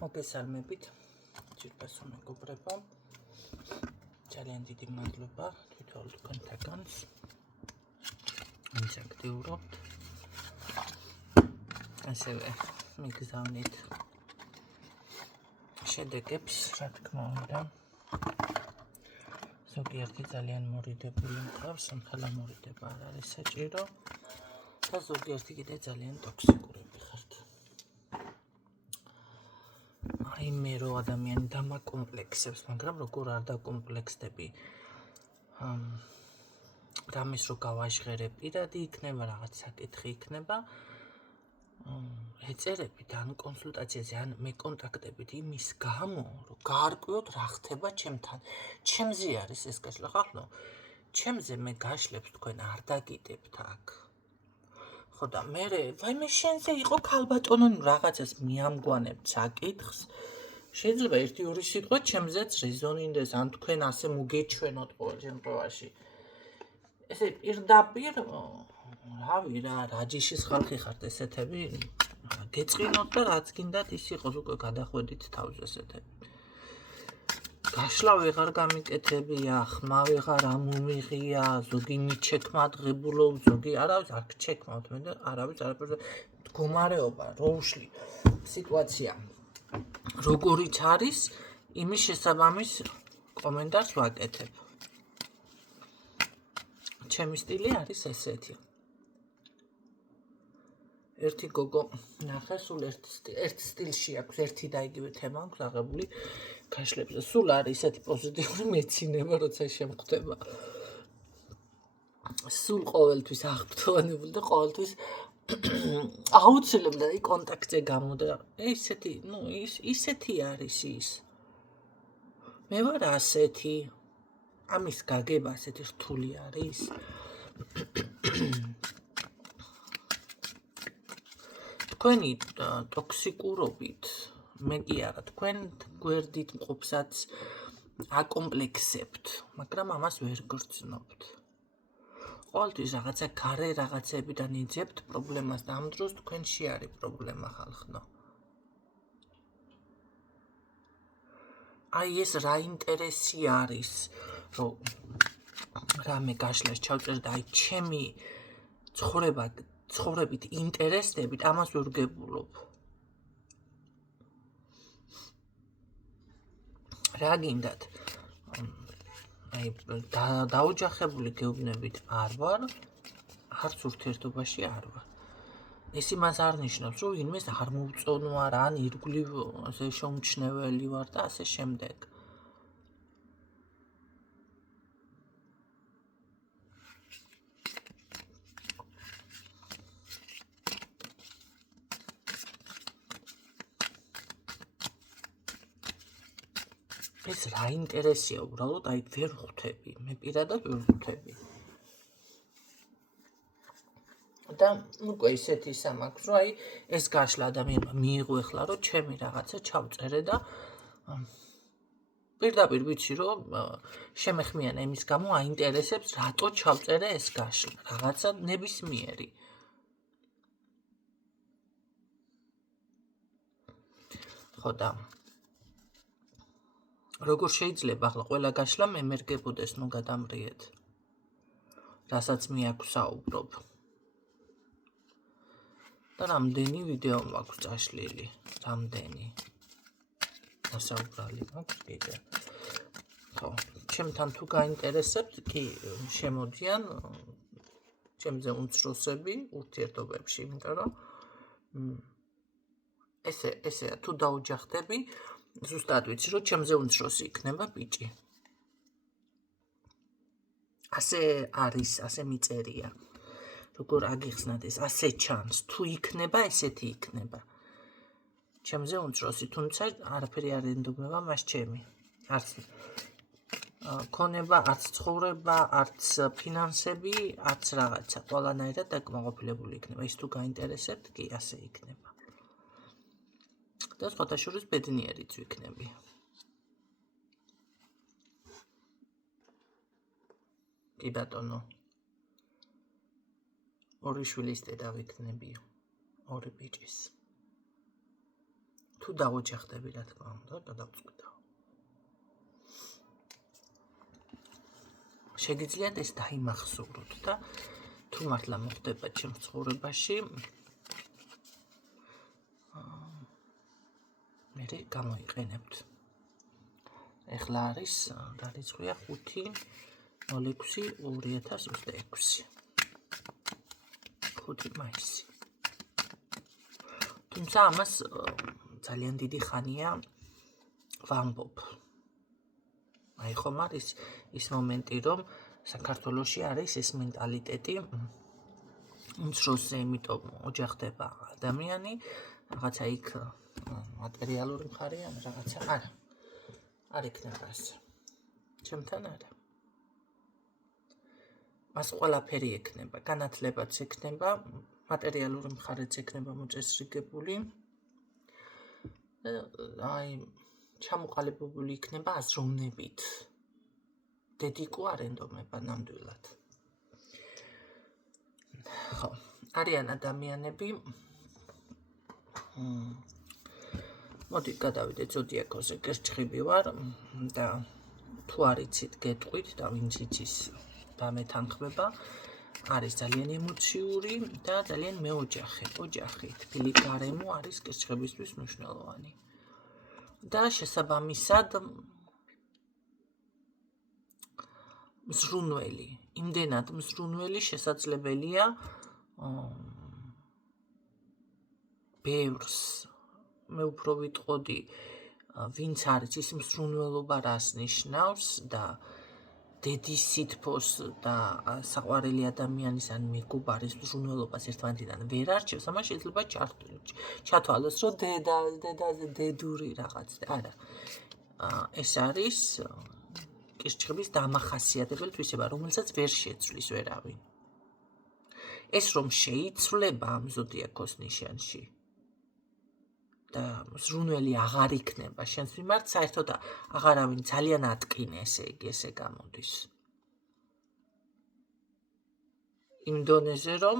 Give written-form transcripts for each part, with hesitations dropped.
მოგესალმებით, ძირფასო მეგობრებო. ძალიან დიდი მადლობა თვითონ თქვენთაგანს. ვინც აქტიურობთ. ასევე მიგზავნით შედეგებს, რა თქმა უნდა. ზოგიერთი ძალიან მორიდებული მყავს, ამხელა მორიდება არ არის საჭირო და ზოგიერთი კიდე ძალიან ტოქსიკურები ხართ. აი მე რო ადამიანი დამაკომპლექსებს, მაგრამ როგორ არ დაკომპლექსდები, რამის რო გავაჟღერებ, პირადი იქნება, რაღაც საკითხი იქნება, ეწერებით ან კონსულტაციაზე, ან მეკონტაქტებით იმის გამო, რომ გაარკვიოთ რა ხდება ჩემთან. ჩემზე არის ეს გაშლა, ხალხო, ჩემზე მე გაშლებს თქვენ არ დაგიდებთ აქ. ხო და მე ვაიმე შენზე იყო ქალბატონო რაღაცას მიამგვანებთ საკითხს. შეიძლება 1-2 სიტყვა ჩემზეც რეზონინდეს, ან თქვენ ასე მოგეჩვენოთ ყოველ შემთხვევაში. ესე პირდაპირ, რავი რა ჯიშის ხალხი ხართ ესეთები, გეწყინოთ და რაც გინდათ ის იყოს, უკვე გადახვედით თავს ესეთები. გაშლა ვეღარ გამიკეთებია, ხმა ვეღარ ამომიღია, ზოგი მიჩექმა დღებულობ, ზოგი არავის არ ჩექმავთ მე და არავის არაფერზე მდგომარეობა, რო უშლი სიტუაცია. როგორიც არის, იმის შესაბამის კომენტარს ვაკეთებ. ჩემი სტილი არის ესეთი. ერთი გოგო ნახე, სულ ერთ სტილში აქვს, ერთი და იგივე თემა აქვს აღებული გაშლებზე. სულ არის ესეთი პოზიტიური მეცინება, როცა შემხვდება. სულ ყოველთვის აღფრთოვანებული და ყოველთვის აუცილებლად კონტაქტზე გამოდა. ესეთი, ისეთი არის ის. მე ვარ ასეთი. ამის გაგება ასეთი რთული არის. თქვენი ტოქსიკურობით, მე კი არა, თქვენ გვერდით მყოფსაც აკომპლექსებთ, მაგრამ ამას ვერ გრძნობთ. ყოველთვის რაღაცა გარე რაღაცებიდან იძებთ პრობლემას და ამ დროს თქვენში არის პრობლემა, ხალხო. აი ეს რა ინტერესი არის, რომ რამე გაშლას ჩავწერ და აი ჩემი ცხოვრებით ინტერესდებით ამას ვერ გებულობ. რა გინდათ? აი დაოჯახებული გეუბნებით არ ვარ, არც ურთიერთობაში არ ვარ. ეს იმას არ ნიშნავს, რომ ვინმეს არ მოვწონვარ, ან ირგვლივ შეუმჩნეველი ვარ და ასე შემდეგ. ეს რა ინტერესია უბრალოდ, აი ვერ ხვდები, მე პირადად ვერ ხვდები. და უკვე ისეთი სამაქვს, რომ აი ეს გაშლა ადამიანმა მიიღო ეხლა, რომ ჩემი რაღაცა ჩავწერე და პირდაპირ ვიცი, რომ შემეხმიანა იმის გამო აინტერესებს, რატო ჩავწერე ეს გაშლა, რაღაცა ნებისმიერი. ხო და როგორ შეიძლება ახლა ყველა გაშლა მემერგებოდეს, ნუ გადამრიეთ. რასაც მე აქვს საუბრობ. და რამდენი ვიდეო მაქვს წაშლილი, რამდენი. დასაუბრალი მაქვს კიდე. ხო, ჩემთან თუ გაინტერესებთ, კი შემოდიან ჩემზე უმცროსები ურთიერთობებში, იმიტომ რომ ესეა თუ დაოჯახდები, ზუსტად ვიცი, რომ ჩემზე უმცროსი იქნება ბიჭი. ასე არის, ასე მიწერია. როგორ აგიხსნათ ეს, ასე ჩანს, თუ იქნება, ესეთი იქნება. ჩემზე უმცროსი, თუმცა არაფერი არ ენდობნება მას ჩემი. არც ქონება, არც ცხოვრება, არც ფინანსები, არც რაღაცა, ყველანაირად დაკმაყოფილებული იქნება. ის თუ გაინტერესებთ, კი ასე იქნება. და სხვათა შორის ბედნიერიც ვიქნები. კი ბატონო. 2 შვილის დედა ვიქნები, 2 ბიჭის. თუ თუ დავოჯახდები, რა თქმა უნდა, და დავწყვიტავ. შეგიძლიათ ეს დაიმახსოვროთ და თუ მართლა მოხდება ჩემს ცხოვრებაში, მე გამოიყენებთ. ეხლა არის რა რიცხვია 5/06/2026. 5 მაისი. თუმცა ამას ძალიან დიდი ხანია ვამბობ. აი ხომ არის ის მომენტი, რომ საქართველოში არის ეს მენტალიტეტი, უმცროსზე, იმიტომ ოჯახდება ადამიანი, რაღაცა იქ მატერიალური მხარე ან რაღაცა არა. არ იქნება ასე. ჩემთან არა. მას ყველაფერი ექნება, განათლებაც ექნება, მატერიალური მხარეც ექნება მოწესრიგებული. აი ჩამოყალიბებული იქნება აზროვნებით. დედიკო არ ენდომება ნამდვილად. ხო, არიან ადამიანები. მოდი გადავიდეთ ზოდიაქოზე, გერჩხიბი ვარ და თუ არიცით გეტყვით და ვინც იცის დამეთანხმება, არის ძალიან ემოციური და ძალიან მეოჯახე, ოჯახი, თბილი გარემო არის გერჩხებისთვის მნიშვნელოვანი. და შესაბამისად მზრუნველი, იმდენად მზრუნველი შესაძლებელია ბევრს. მე უფრო ვიტყოდი, ვინც არის ის მზრუნველობა რას ნიშნავს და დედის სითბოს და საყვარელი ადამიანის ან მეგობარის მზრუნველობას ერთმანეთიდან ვერ არჩევს, ამას შეიძლება ჩათვალოს, რომ დედაზე დედური რაღაც არა. ეს არის კირჩხიბის დამახასიათებელი თვისება, რომელსაც ვერ შეცვლის ვერავინ. ეს რომ შეიცვლება ამ ზოდიაქოს ნიშანში და მზრუნველი აღარ იქნება შენს მიმართ, საერთოდ აღარავინ ძალიან ატკინე, ესე იგი, ესე გამოდის. იმ დონეზე, რომ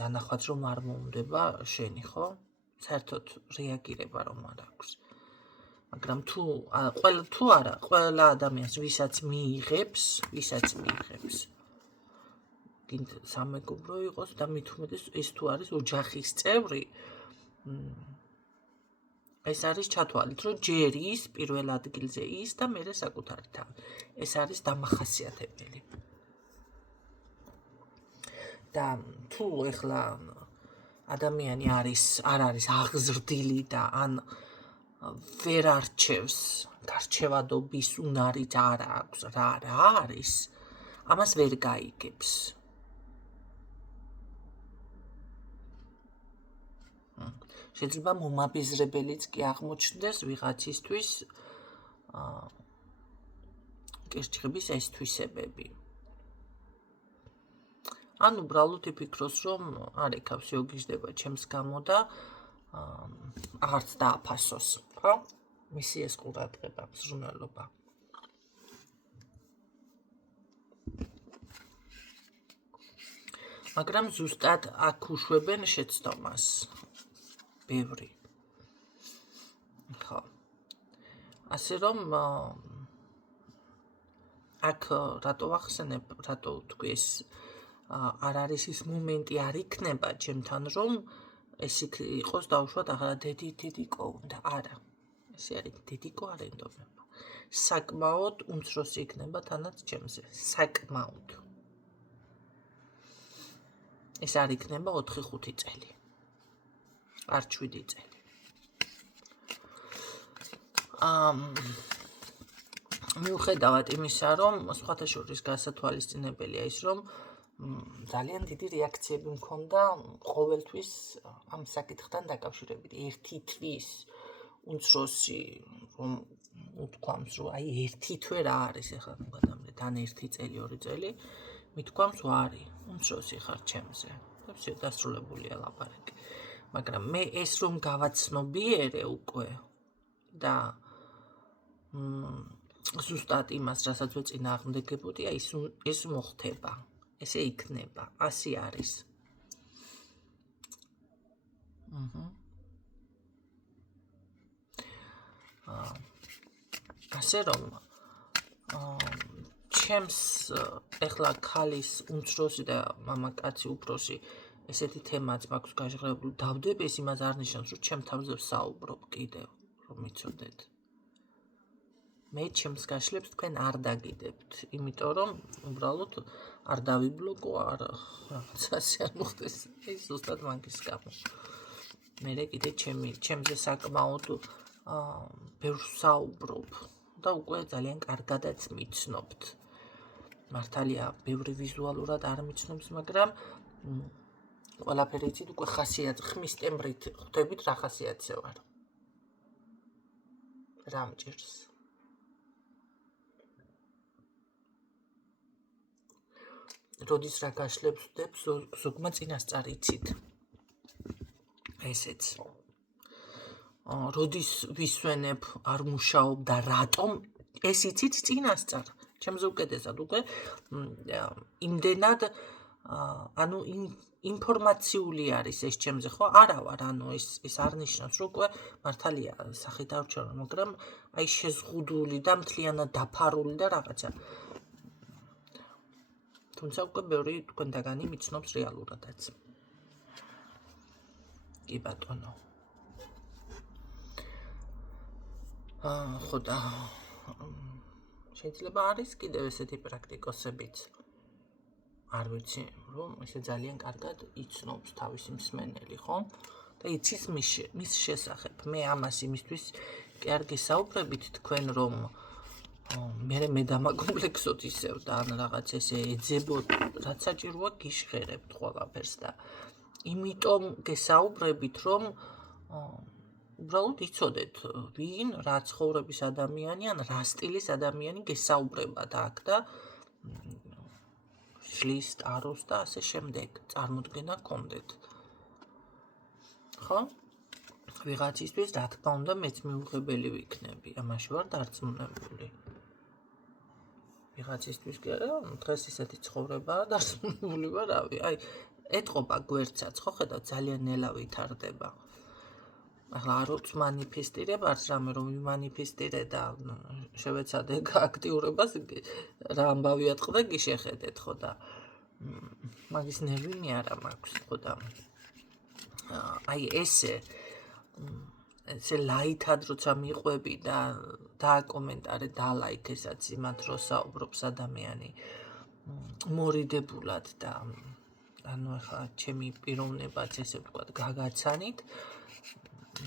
დანახვაც რომ არ მოუნდება შენი, ხო? საერთოდ რეაგირება რომ არ აქვს. მაგრამ თუ არა, ყველა ადამიანს ვისაც მიიღებს, გინდ სამეგობრო იყოს და მით უმეტეს ეს თუ არის ოჯახის წევრი, ეს არის ჩათვალით, რომ ჯერ ის პირველ ადგილზე ის და მერე საკუთარი თავი. ეს არის დამახასიათებელი. და თუ ეხლა ადამიანი არ არის აღზრდილი და ან ვერ არჩევს, გარჩევადობის უნარიც არ აქვს, რა არის, ამას ვერ გაიგებს. შეიძლება მომაბეზრებელიც კი აღმოჩნდეს ვიღაცისთვის კირჩხიბის ეს თვისებები. ან უბრალოდ იფიქროს, რომ არ ეკავს იოგიჟდება ჩემს გამო და აღარც დააფასოს, ხო? მისი ეს ყურადღება, მზრუნველობა. მაგრამ ზუსტად აქ უშვებენ შეცდომას. ბევრი. ხო. ასე რომ აქ რატო ვახსენებ, რატო ვთქვი ეს არ არის ის მომენტი არ იქნება ჩემთან, რომ ეს იყოს დაუშვათ აღარა დედიკო უნდა, არა. ესე არის, დედიკო არ ენდომება. საკმაოდ უმცროსი იქნება თანაც ჩემზე, საკმაოდ. ეს არ იქნება 4-5 წელი. არ 7 წელი. მიუხედავად იმისა, რომ სხვათა შორის გასათვალისწინებელია ის, რომ ძალიან დიდი რეაქციები მქონდა ყოველთვის ამ საკითხთან დაკავშირებით. ერთი თვის უმცროსი რომ უთქვამს, რომ აი ერთი თვე რა არის ახლა გადამდეთ, ან 1 წელი, 2 წელი, მithქვამს ვარი, უმცროსი ხარ ჩემზე. და ვсё დასრულებულია ლაპარაკი. მაგრამ მე ეს რომ გავაცნობიერე უკვე და ზუსტად იმას, რასაც ვეწინააღმდეგებოდი, ეს მოხდება. ესე იქნება, ასე არის. ასე რომ ჩემს ეხლა ქალის უმცროსი და მამაკაცი უფროსი ესეთი თემაც მაქვს გაჟღერებული დავდები ეს იმას არ ნიშნავს რომ ჩემ თავზე ვსაუბრობ კიდევ რომ მიცოდეთ მე ჩემს გაშლებს თქვენ არ დაგიდებთ იმიტომ რომ უბრალოდ არ დავიბლოკო არ რაღაცა ასე მოხდეს ეს ზუსტად მაგის გამო მე კიდე ჩემზე საკმაოდ ბევრს ვსაუბრობ და უკვე ძალიან კარგადაც მიცნობთ მართალია ბევრი ვიზუალურად არ მიცნობს მაგრამ ყველაფერი იცით უკვე ხმის ტემბრით ხვდებით რა ხასიათზე ვარ რა მჭირს როდის რა გაშლებს ვდებ ზოგმა წინასწარ იცით ესეც როდის ვისვენებ არ მუშაობ და რატომ ეს იცით წინასწარ ჩემზე უკეთესად უკვე იმდენად ანუ ინფორმაციული არის ეს ჩემზე ხო არა ვარ ანუ ეს არ ნიშნავს რომ უკვე მართალია სახით არ ვჩვენო მაგრამ აი შეზღუდული და მთლიანად დაფარული და რაღაცა თუმცა უკვე ბევრი თქვენთაგანი მიცნობს რეალურადაც კი ბატონო ხო და შეიძლება არის კიდევ ესეთი პრაქტიკოსებიც არ ვიცი რომ ესე ძალიან კარგად იცნობს თავისი მსმენელი ხო და იცის მის შესახებ მე ამას იმისთვის კი არ გესაუბრებით თქვენ რომ მე დამაკომპლექსოთ ისევ და ან რაღაც ესე ეძებოთ რაც საჭიროა გიშღერებთ ყველაფერს და იმიტომ გესაუბრებით რომ უბრალოდ იცოდეთ ვინ რა ცხოვრების ადამიანი ან რა სტილის ადამიანი გესაუბრებათ აქ და შლის ტაროს და ასე შემდეგ წარმოდგენა გქონდეთ ხო ვიღაცისთვის რა თქმა უნდა მეც მიუღებელი ვიქნები ამაში ვარ დარწმუნებული ვიღაცისთვის კი არა დღეს ისეთი ცხოვრებაა დარწმუნებული ვარ რავი აი ეთყობა გვერდსაც ხო ხედავ ძალიან ნელა ვითარდება ახლა არ ვწ მანიფესტირებ არც რამე რომ ვიმანიფესტირე და შევეცადე აქტიურებას რა ამბავი ატყდა კი შეხედეთ ხო და მაგის ნერვინი არა მაქვს ხო და აი ესე ლაითად როცა მიყვები და დააკომენტარე დალაიქესაც იმათ რო საუბრობს ადამიანი მორიდებულად და ანუ ახლა ჩემი პიროვნებაც ესე ვთქვათ გაგაცანით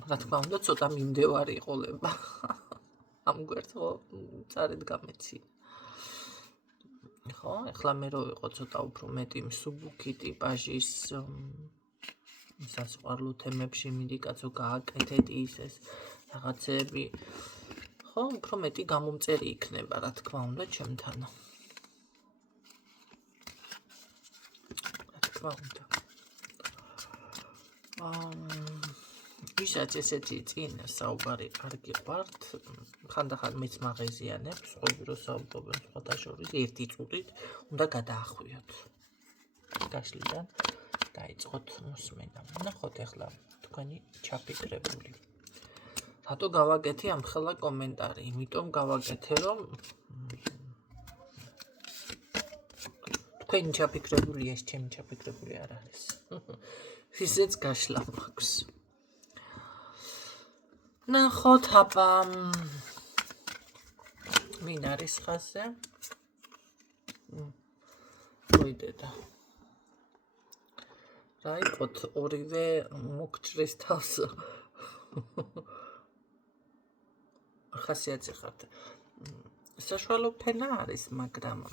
რა თქმა უნდა ცოტა მიმდევარი იყოლება ამ გვერდს ხო წარედ გამეცი ხო ახლა მე რო ვიყო ცოტა უფრო მეტი მსუბუქი ტიპაჟის სასიყვარულო თემებში მიდი კაცო გააკეთეთ ის რაღაცები ხო უფრო მეტი გამომწერი იქნება რა თქმა უნდა ჩემთან რა თქმა უნდა ვისაც ესეთი წინ საუბარი არ გიყვართ ხანდახან მეც მაღეზიანებს ყვები რო საუბრობენ სხვათა შორის ერთი წუთით უნდა გადაახვიოთ გაშლიდან დაიწყოთ მოსმენა ნახოთ ახლა თქვენი ჩაფიქრებული რატო გავაკეთე ამ ხელა კომენტარი იმიტომ გავაკეთე რომ თქვენი ჩაფიქრებული ეს ჩემი ჩაფიქრებული არ არის ვიზეც გაშლა მაქვს ნახოთ აბა ვინ არის ხაზე მოიდედა რა იყოთ ორივე მოგჭრის თავს ხასიათზე ხართ საშუალო ფენა არის მაგრამ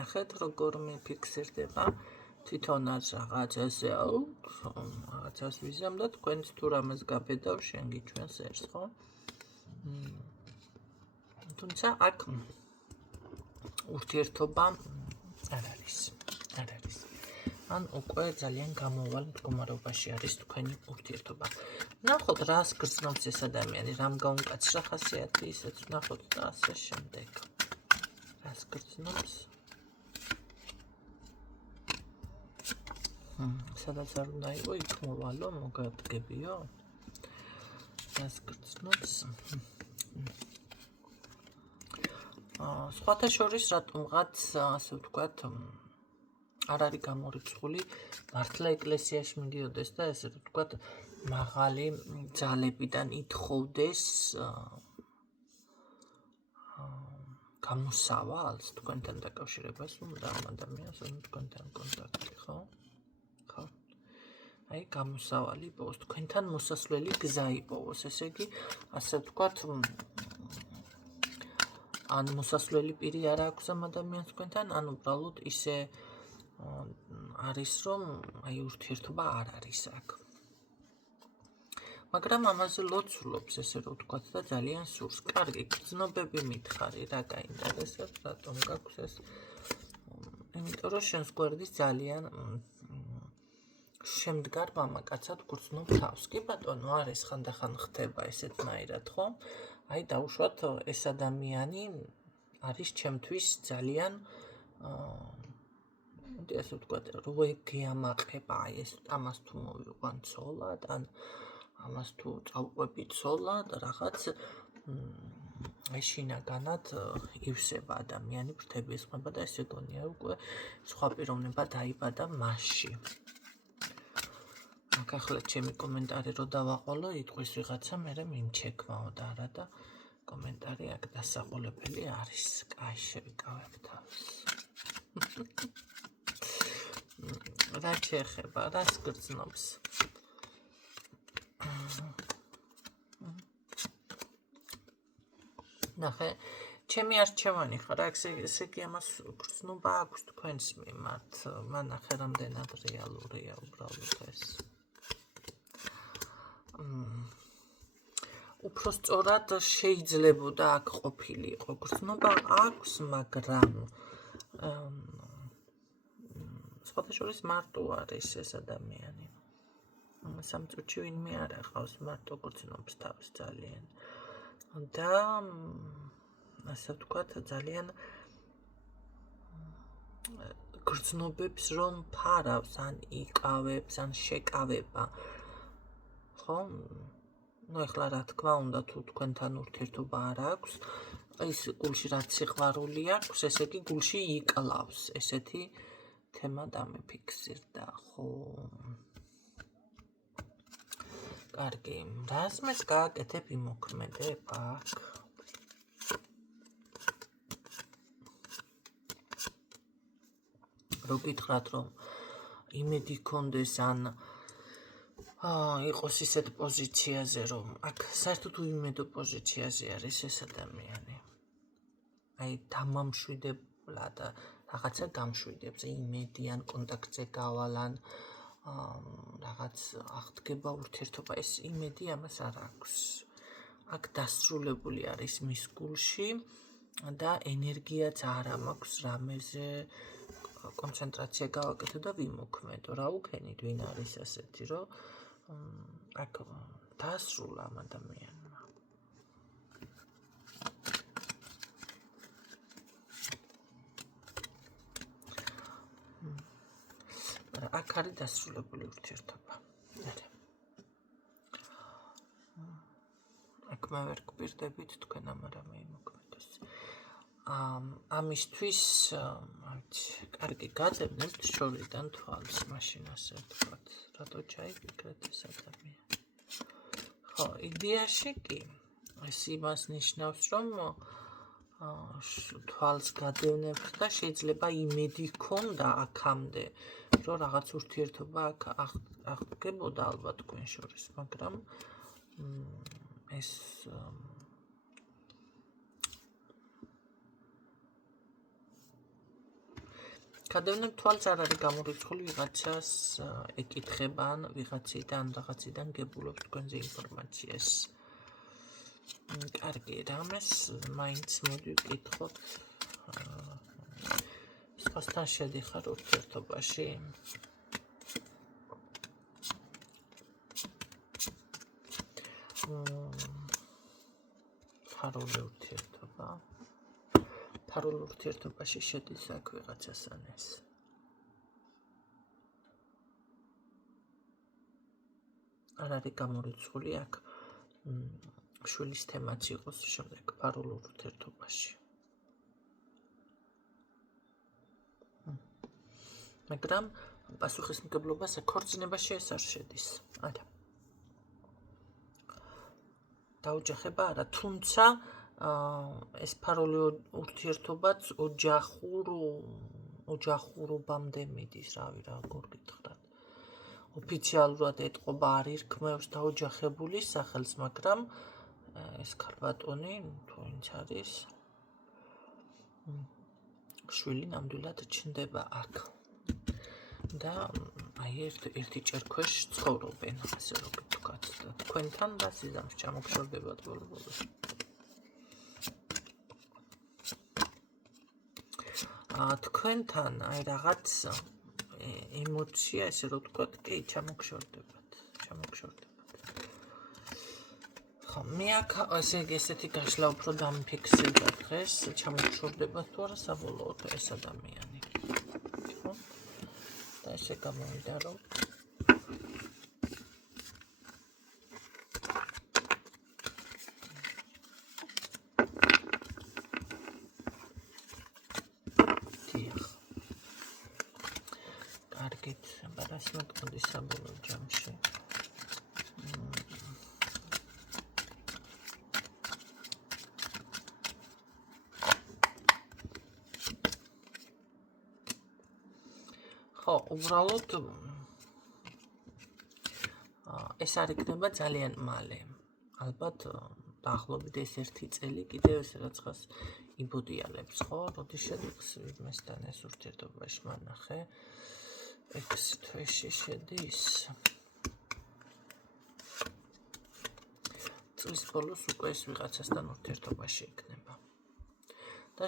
ნახეთ როგორ მიფიქსირდება თვითონაც რაღაცაზე რაღაცას ვიზამ და თქვენც თუ რამეს გაბედავ შენ გიჩვენს ერთს ხო თუმცა აქ ურთიერთობა არ არის ან უკვე ძალიან გამოვალ მდგომარეობაში არის თქვენი ურთიერთობა ნახოთ რას გრძნობს ეს ადამიანი რამ გაუნკაცრა ხასიათი ისეც ნახოთ და ასე შემდეგ რას გრძნობს სადაც არ უნდა იყო იქ მოვალო მოგადგებიო რას გრძნობს სხვათა შორის რატომღაც ასე ვთქვათ არ არის გამორიცხული მართლა ეკლესიაში მიდიოდეს და ესე ვთქვათ მაღალი ძალებიდან ითხოვდეს გამოსავალს თქვენთან დაკავშირებას უნდა ამ ადამიანს თქვენთან კონტაქტი ხო? ხო. აი გამოსავალი იპოვოს, თქვენთან მოსასვლელი გზა იპოვოს, ესე იგი ასე ვთქვათ ან მოსასვლელი პირი არ აქვს ამ ადამიანს თქვენთან, ან უბრალოდ ისე არის რომ აი ურთიერთობა არ არის აქ. მაგრამ ამაზე ლოცულობს ესე რომ ვთქვათ და ძალიან სურს. კარგი, გრძნობები მითხარი, რა გაინტერესებს, რატომ გაქვს ეს? იმიტომ რომ შენს გვერდის ძალიან შემდგარ მამაკაცად გრძნობ თავს. კი ბატონო, არის ხანდახან ხდება ესეთნაირად, ხო? აი დავუშვათ ეს ადამიანი არის ჩემთვის ძალიან ასე ვთქვათ, რო გეამაყება აი ეს ამას თუ მოვიყვან ცოლად, ან ამას თუ წავყვები ცოლად, რაღაც შინაგანად ივსება ადამიანი, ფრთების ხმება და ესე გონია უკვე სხვა პიროვნება დაიბადა მასში. აქ ახლა ჩემი კომენტარი რო დავაყოლო, იტყვის ვიღაცა, მერე მიმჩექმაო და არა და კომენტარი აქ დასაყოლებელი არის. კაი, შევიკავებ თავს. რა შეეხება, რას გრძნობს? ნახე, ჩემი არჩევანი ხარ, ესე იგი ამას გრძნობა აქვს თქვენს მიმართ, მანახე რამდენად რეალურია უბრალოდ ეს. უფრო სწორად შეიძლებოდა აქ ყოფილიყო, გრძნობა აქვს, მაგრამ სხვათა შორის მარტო არის ეს ადამიანი. სამწუთში ვინმე არ aqავს, მარტო გრძნობს თავს ძალიან. და ასე ვთქვათ, ძალიან გრძნობებს რომ ფარავს, ან იკავებს, ან შეკავება. ხო? ну ეხლა რა თქმა უნდა თუ თქვენთან ურთიერთობა არ აქვს, ის გულში რაც სიყვარული აქვს, ესე იგი გულში იკლავს. ესეთი თემა დამიფიქსირდა, ხო? კარგი, რას მეც გააკეთებ იმოქმედებ აქ? რო გითხრათ რომ იმედი გქონდეს ან იყოს ისეთ პოზიციაზე რომ აქ საერთოდ უიმედო პოზიციაზე არის ეს ადამიანი. აი დამამშვიდებლად რაღაცა გამშვიდებს, იმედიან კონტაქტზე გავალან, რაღაც აღდგება ურთიერთობა, ეს იმედი ამას არ აქვს. აქ დასრულებული არის მის გულში და ენერგიაც არ მაქვს რამეზე კონცენტრაცია გავაკეთო და ვიმოქმედო. რა უქენით, ვინ არის ასეთი, რომ აქ დასრულა ამ ადამიანმა. აქ არის დასრულებული ურთიერთობა. აქ მე ვერ გვპირდებით თქვენ ამ რამე იმოქმედოს. ამისთვის კარგი გაძებნებთ შორიდან თვალს, მაშინ ასე ვთქვათ, რატო ჩაიფიქრეთ ეს ადამიანი. ხო, იდეაში კი ეს იმას ნიშნავს, რომ თვალს გადევნებთ და შეიძლება იმედი გქონდა აქამდე, რომ რაღაც ურთიერთობა აღდგებოდა ალბათ თქვენ შორის, მაგრამ ეს გადევნებ თვალს არ არის გამორიცხული ვიღაცას ეკითხება ან ვიღაციდან რაღაციდან გებულობს თქვენზე ინფორმაციას. კარგი, რამეს მაინც მოდი ვკითხოთ. სხვასთან შედიხარ ურთიერთობაში? ფარული ურთიერთობა. ფარულ ურთიერთობაში შედის აქ ვიღაცასთან ეს. არ არის გამორიცხული აქ შვილის თემაც იყოს შემდეგ პარალელურ ურთიერთობაში. მაგრამ პასუხისმგებლობას ქორწინებაში ეს არ შედის. არა. დაოჯახება არა, თუმცა ეს პარალელური ურთიერთობაც ოჯახურობამდე მიდის, როგორ გითხრათ. ოფიციალურად ეტყობა არ ირქმევს დაოჯახებულის სახელს, მაგრამ ეს ქალბატონი, თუ ვინც არის, შვილი ნამდვილად ჩნდება აქ. და აი ერთი ჭერ ქვეშ ცხოვრობენ, ასე რომ ვთქვათ, და თქვენთან და სიზამს ჩამოგშორდებათ ბოლოს. თქვენთან აი რაღაც ემოცია, ესე რომ ვთქვათ, კი ჩამოგშორდებათ. ხო, მე აქ ესეთი გაშლა უფრო დამიფიქსირდა დღეს, ჩამოგშორდებათ თუ არა საბოლოოდ ეს ადამიანი. ხო? და ესე გამოვიდა, რომ კარგით, რას მოგწონდი საბოლოო ჯამში? ხო, უბრალოდ ეს არ იქნება ძალიან მალე. ალბათ დაახლოებით ეს ერთი წელი კიდევ ეს რაღაცას იბოდიალებს, ხო? როდის შედის იმასთან ეს ურთიერთობაში მანახე? 6 თვეში შედის. წლის ბოლოს უკვე ეს ვიღაცასთან ურთიერთობაში იქნება. და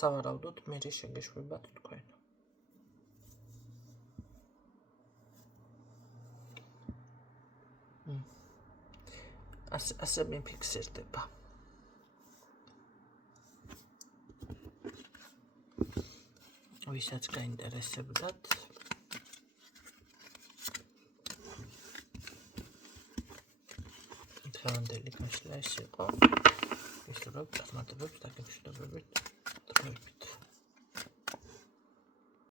სავარაუდოდ მე შეგეშვებათ თქვენ. ასე მიფიქსირდება. ვისაც გაინტერესებდათ, დღევანდელი გაშლა ეს იყო. ვისურვებთ წარმატებებს და გეშლებებით დღეებით.